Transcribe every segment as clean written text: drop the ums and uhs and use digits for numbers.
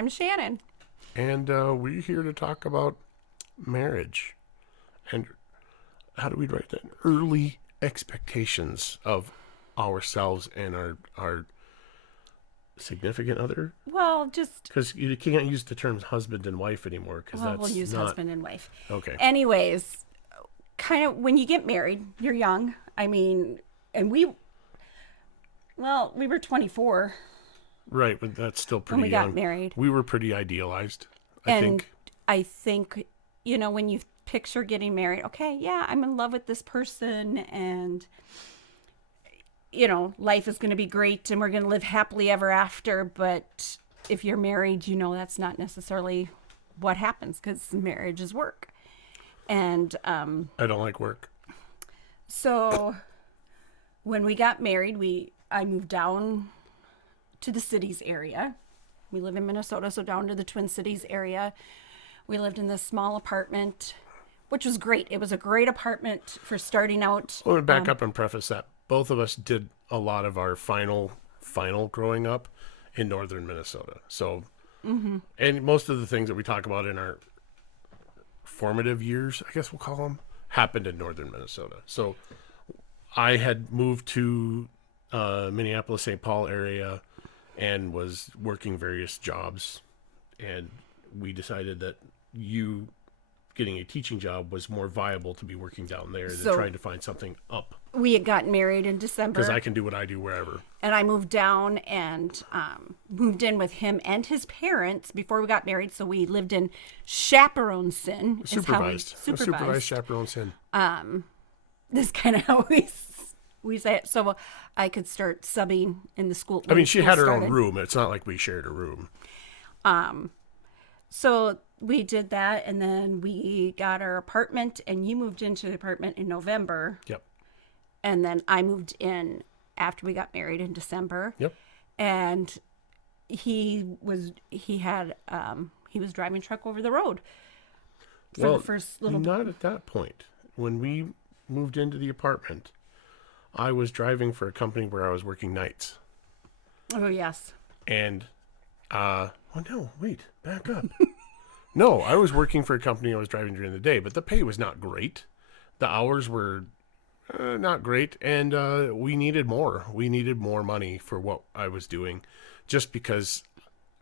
I'm Shannon. And we're here to talk about marriage and how do we write that? Early expectations of ourselves and our significant other. Well, just, Because you can't use the terms husband and wife anymore because well, that's we'll use not... husband and wife. Okay. Anyways, kind of when you get married, you're young. I mean, and we were 24 Right, but that's still when pretty we young. got married. We were pretty idealized, I And think. I think, you know, when you picture getting married, okay, yeah, I'm in love with this person and, you know, life is going to be great and we're going to live happily ever after. But if you're married, you know, that's not necessarily what happens because marriage is work. And I don't like work. so when we got married, I moved down to the cities area. We live in Minnesota, so down to the Twin Cities area. We lived in this small apartment, which was great. It was a great apartment for starting out. Let me back up and preface that. Both of us did a lot of our final growing up in northern Minnesota. So, and most of the things that we talk about in our formative years, I guess we'll call them, happened in northern Minnesota. So I had moved to Minneapolis, St. Paul area and was working various jobs. And we decided that you getting a teaching job was more viable to be working down there than trying to find something up. We had gotten married in December. Because I can do what I do wherever. And I moved down and moved in with him and his parents before we got married. So we lived in chaperone sin. Supervised chaperone sin. This kind of how we say it. So I could start subbing in the school. I mean, she had her own room. It's not like we shared a room. So we did that, and then we got our apartment, and you moved into the apartment in November. Yep. And then I moved in after we got married in December. Yep. And he was driving truck over the road for the first little. Not at that point. When we moved into the apartment, I was driving for a company where I was working nights. Oh yes. And no, wait, back up. No, I was working for a company I was driving during the day, but the pay was not great. The hours were not great, and we needed more. We needed more money for what I was doing, just because,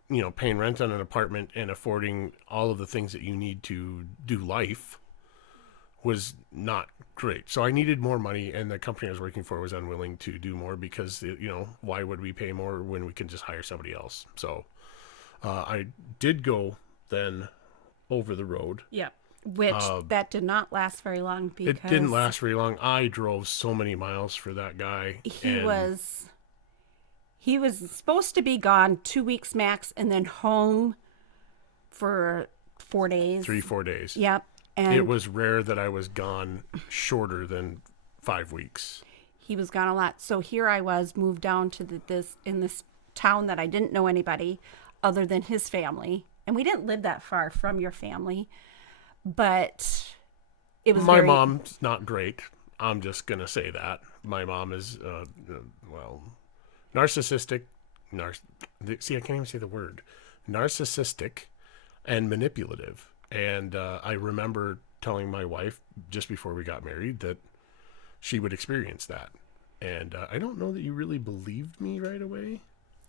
you know, paying rent on an apartment and affording all of the things that you need to do life was not great. So I needed more money, and the company I was working for was unwilling to do more because, you know, why would we pay more when we can just hire somebody else? So I did go then over the road. Yeah. Which that did not last very long because it didn't last very long. I drove so many miles for that guy. He was supposed to be gone 2 weeks max and then home for 4 days. 3-4 days. Yep. And it was rare that I was gone shorter than 5 weeks. He was gone a lot. So here I was, moved down to this town that I didn't know anybody other than his family. And we didn't live that far from your family. But it was my mom's not great. I'm just going to say that. My mom is, narcissistic. See, I can't even say the word. Narcissistic and manipulative. And I remember telling my wife just before we got married that she would experience that. And I don't know that you really believed me right away.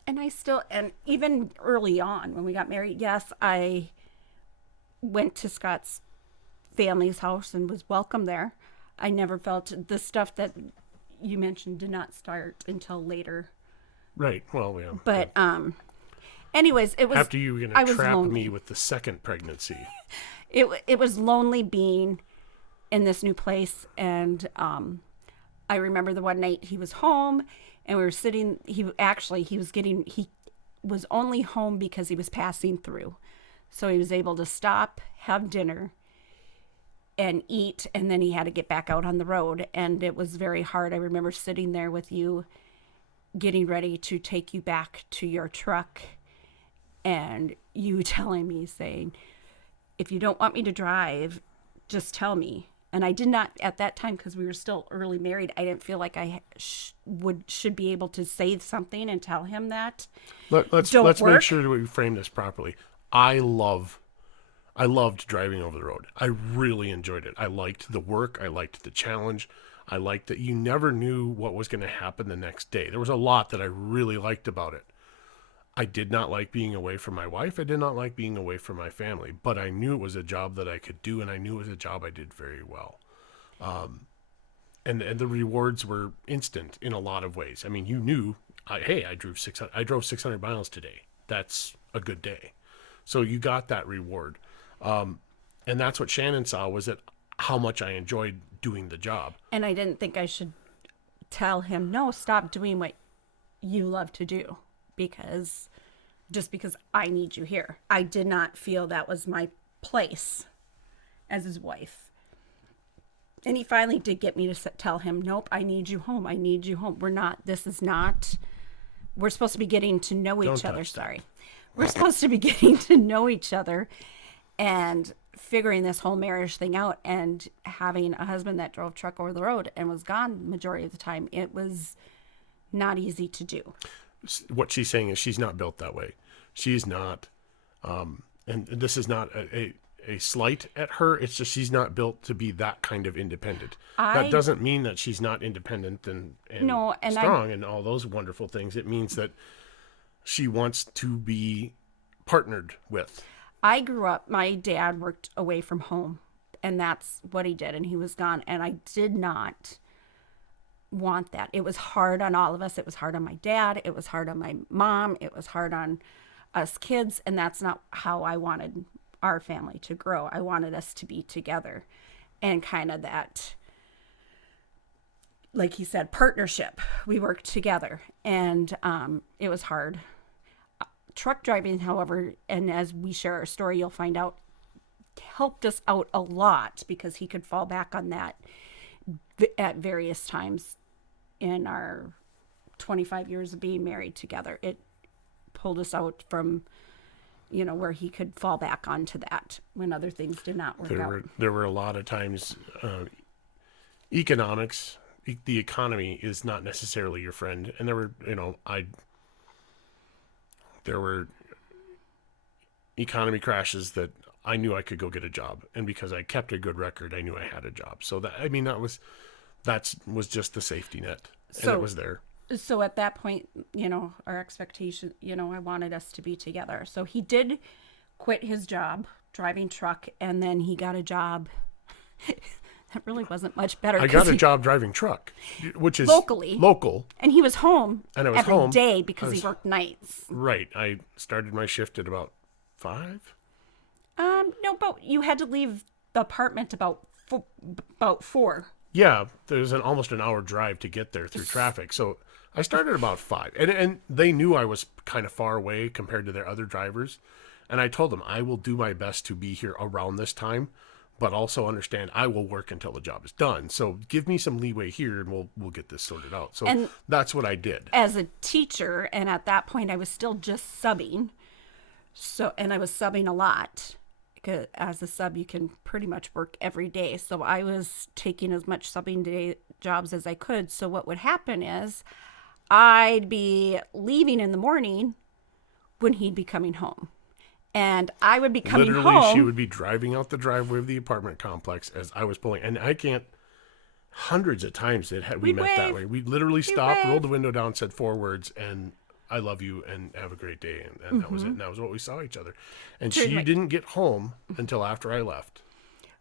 And even early on when we got married, yes, I went to Scott's family's house and was welcome there. I never felt the stuff that you mentioned did not start until later. Right. Well, yeah. But anyways, it was after you were going to trap me with the second pregnancy. It was lonely being in this new place, and I remember the one night he was home and we were sitting. He was only home because he was passing through. So he was able to stop, have dinner, and eat, and then he had to get back out on the road. And it was very hard. I remember sitting there with you, getting ready to take you back to your truck, and you telling me, saying, if you don't want me to drive, just tell me. And I did not at that time, because we were still early married. I didn't feel like I should be able to say something and tell him that. Let's make sure that we frame this properly. I loved driving over the road. I really enjoyed it. I liked the work. I liked the challenge. I liked that you never knew what was going to happen the next day. There was a lot that I really liked about it. I did not like being away from my wife. I did not like being away from my family, but I knew it was a job that I could do, and I knew it was a job I did very well. And the rewards were instant in a lot of ways. I mean, you knew, hey, I drove 600 miles today. That's a good day. So you got that reward. And that's what Shannon saw, was that how much I enjoyed doing the job. And I didn't think I should tell him, no, stop doing what you love to do, because I need you here. I did not feel that was my place as his wife. And he finally did get me to tell him, nope, I need you home. I need you home. We're supposed to be getting to know each other. Sorry. We're supposed to be getting to know each other and figuring this whole marriage thing out, and having a husband that drove truck over the road and was gone majority of the time. It was not easy to do. What she's saying is she's not built that way. She's not, and this is not a slight at her. It's just she's not built to be that kind of independent. That doesn't mean that she's not independent and strong and all those wonderful things. It means that she wants to be partnered with. I grew up, my dad worked away from home, and that's what he did, and he was gone, and I did not want that. It was hard on all of us. It was hard on my dad. It was hard on my mom. It was hard on us kids, and that's not how I wanted our family to grow. I wanted us to be together, and kind of that, like he said, partnership. We worked together, and it was hard. Truck driving, however, and as we share our story, you'll find out, helped us out a lot, because he could fall back on that at various times in our 25 years of being married together. It pulled us out from, where he could fall back onto that when other things did not work out. There were a lot of times, economics, the economy is not necessarily your friend. And there were economy crashes that I knew I could go get a job, and because I kept a good record, I knew I had a job. So that was just the safety net, and it was there. So at that point, our expectation, I wanted us to be together. So he did quit his job driving truck, and then he got a job. That really wasn't much better. I got a job driving truck, which is local. And he was home every day because he worked nights. Right. I started my shift at about 5. No, but you had to leave the apartment about 4. Yeah, there's almost an hour drive to get there through traffic. So I started about 5. And they knew I was kind of far away compared to their other drivers. And I told them, I will do my best to be here around this time, but also understand I will work until the job is done. So give me some leeway here, and we'll get this sorted out. So that's what I did. As a teacher, and at that point I was still just subbing. And I was subbing a lot, because as a sub you can pretty much work every day. So I was taking as much subbing jobs as I could. So what would happen is I'd be leaving in the morning when he'd be coming home. And I would be coming home. Literally, she would be driving out the driveway of the apartment complex as I was pulling. And hundreds of times we met that way. We literally stopped, rolled the window down, said 4 words, and I love you and have a great day. And that was it. And that was what we saw each other. And she didn't get home until after I left.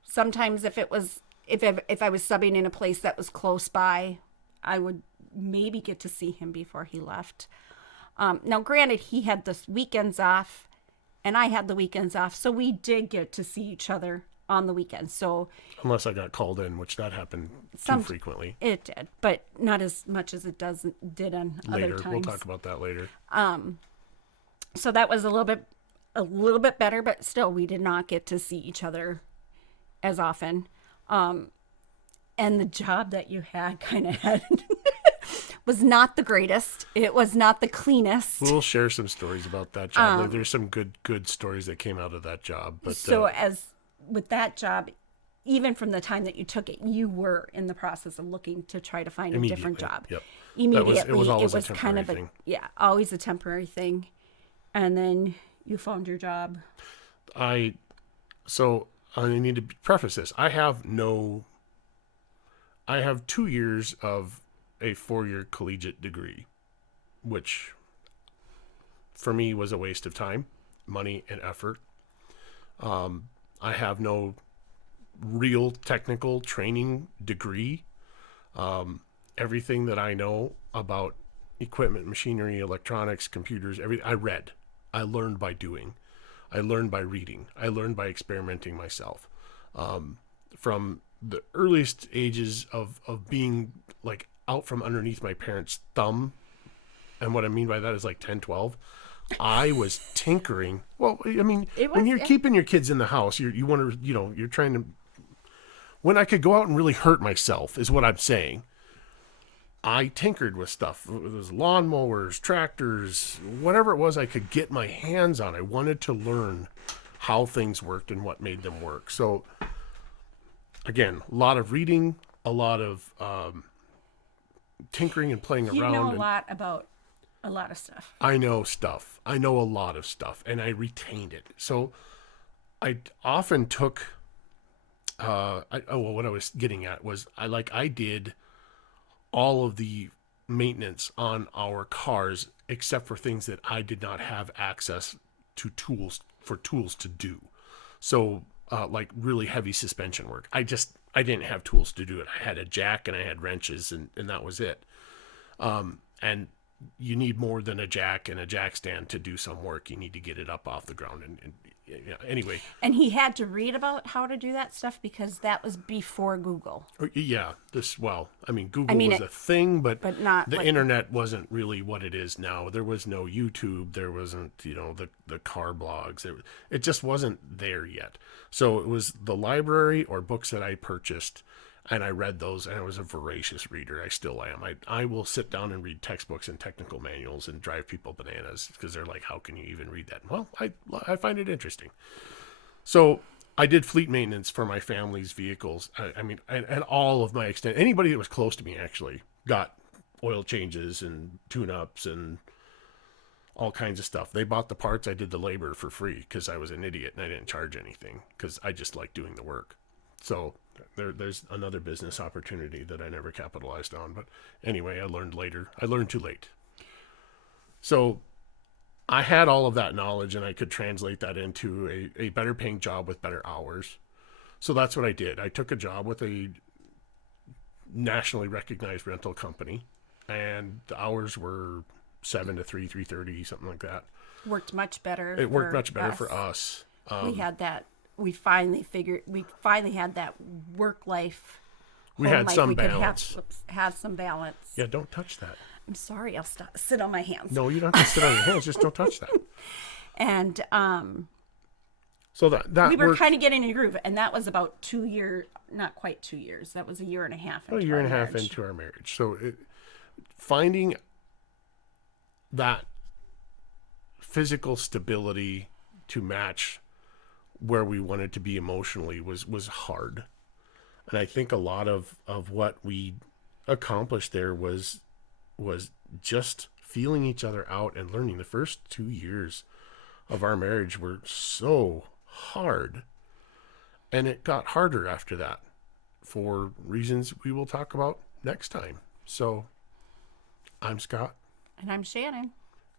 Sometimes if I was subbing in a place that was close by, I would maybe get to see him before he left. Now, granted, he had the weekends off, and I had the weekends off, so we did get to see each other on the weekends. So unless I got called in, which that happened too frequently. It did, but not as much as it did on other times. We'll talk about that later. So that was a little bit better, but still we did not get to see each other as often. And the job that you had kind of had was not the greatest. It was not the cleanest. We'll share some stories about that job. There's some good stories that came out of that job. But so as with that job, even from the time that you took it, you were in the process of looking to try to find a different Immediately. job. Yep. Immediately, It was always a kind temporary of thing. always a temporary thing. And then you found your job. So I need to preface this. I have 2 years of a 4-year collegiate degree, which for me was a waste of time, money, and effort. I have no real technical training degree. Everything that I know about equipment, machinery, electronics, computers, everything I read. I learned by doing. I learned by reading. I learned by experimenting myself. From the earliest ages of being like out from underneath my parents' thumb. And what I mean by that is like 10, 12. I was tinkering. Well, I mean, when you're keeping your kids in the house, you want to, you're trying to. When I could go out and really hurt myself, is what I'm saying. I tinkered with stuff. It was lawnmowers, tractors, whatever it was I could get my hands on. I wanted to learn how things worked and what made them work. So, again, a lot of reading, a lot of tinkering and playing You around. know a lot about a lot of stuff. I know stuff. I know a lot of stuff, and I retained it. So I often took. What I was getting at was I did all of the maintenance on our cars except for things that I did not have access to tools to do. So like really heavy suspension work. I didn't have tools to do it. I had a jack and I had wrenches and that was it. And you need more than a jack and a jack stand to do some work. You need to get it up off the ground and anyway. And he had to read about how to do that stuff because that was before Google. Yeah, Google was a thing, but not the internet wasn't really what it is now. There was no YouTube. There wasn't, the car blogs. It just wasn't there yet. So it was the library or books that I purchased, and I read those, and I was a voracious reader. I still am. I will sit down and read textbooks and technical manuals and drive people bananas because they're like, how can you even read that? Well, I find it interesting. So I did fleet maintenance for my family's vehicles. And all of my anybody that was close to me actually got oil changes and tune-ups and all kinds of stuff. They bought the parts. I did the labor for free because I was an idiot and I didn't charge anything because I just liked doing the work. So there's another business opportunity that I never capitalized on. But anyway, I learned later. I learned too late. So I had all of that knowledge and I could translate that into a better paying job with better hours. So that's what I did. I took a job with a nationally recognized rental company and the hours were 7 to 3, 3:30, something like that. Worked much better. It worked much better for us. We had that. We finally had that work life. We had some balance. Have some balance. Yeah, don't touch that. I'm sorry. I'll sit on my hands. No, you don't have to sit on your hands. Just don't touch that. And so that we were kind of getting in a groove, and that was about 2 years, not quite 2 years. That was a year and a half. A year and a half into our marriage. So finding that physical stability to match where we wanted to be emotionally was hard. And I think a lot of what we accomplished there was just feeling each other out and learning. The first 2 years of our marriage were so hard. And it got harder after that for reasons we will talk about next time. So I'm Scott. And I'm Shannon.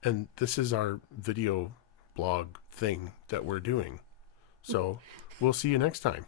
And this is our video blog thing that we're doing. So we'll see you next time.